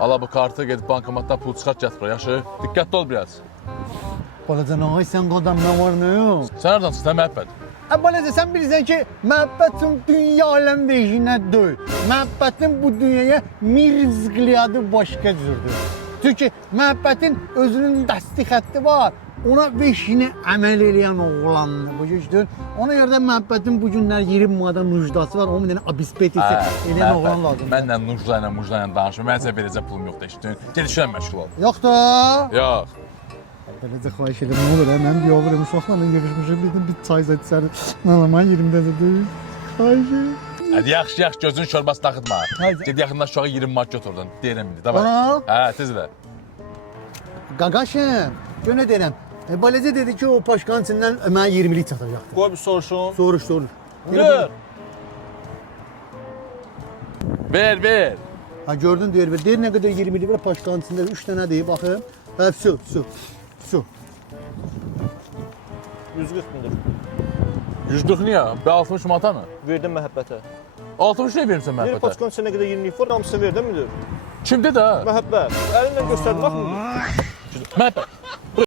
Ala bu kartı gedib bankomatdan pul çıxart gətir bura, yaxşı? Diqqətli ol biraz. Balacan ağay sen qadam ne var ne yok? Sən hardan çıxsan məhəbbət? Balacan sen bilirsen ki muhabbetin dünya alem değişine değil. Muhabbetin bu dünyaya mirzgiliyadı başka cürdür. Çünkü muhabbetin özünün dəsti xətti var. Ona beşini əməl eləyən oğlandır, başa. Ona görə də muhabbetin bu günlər 20 manat müjdası var. 10 dənə abispetisi eləyən oğlan lazım. Mənlə Nurcayla danışma. Mən sənə verəcək pulum yoxdur, eşitdin? Ged işlə məşğul ol. Yoxdur. Yox. Beləcə xahiş edirəm, nə olur, mən bir yavrum uşaqlarla yığışmışım, bir çay zətsəri. Nalaman yerimdə də deyil. Xahiş edirəm. Hadi yaxşı, gözün şorbası taxıtma. Haydi. Ged yaxından uşağa 20 manat götür oradan. Deyirəm indi, davay. Ana. Hə, tez ver. Qaqaşım, gönə deyirəm. Baləcə dedi ki, o paşkanın içindən mənə 20'lik çatacaqdı. Qoy bir soruşun. Soruş. Ver. Ver. Ha gördün deyir, deyir nə qədər 20'lik var paşkanın içində 3 dənə deyir, baxım. Hə, su. 140 midir. 140 niyə? Be 60 manata mı? Verdim məhəbbətə. 60 ne verirsən Bir məhəbbətə? paçkanın içində qədər 20'lik var, hamısı verdim midir? Kimdə də? Məhəbbət. Əlinlə göstərdi, baxmır. Məhəbbət.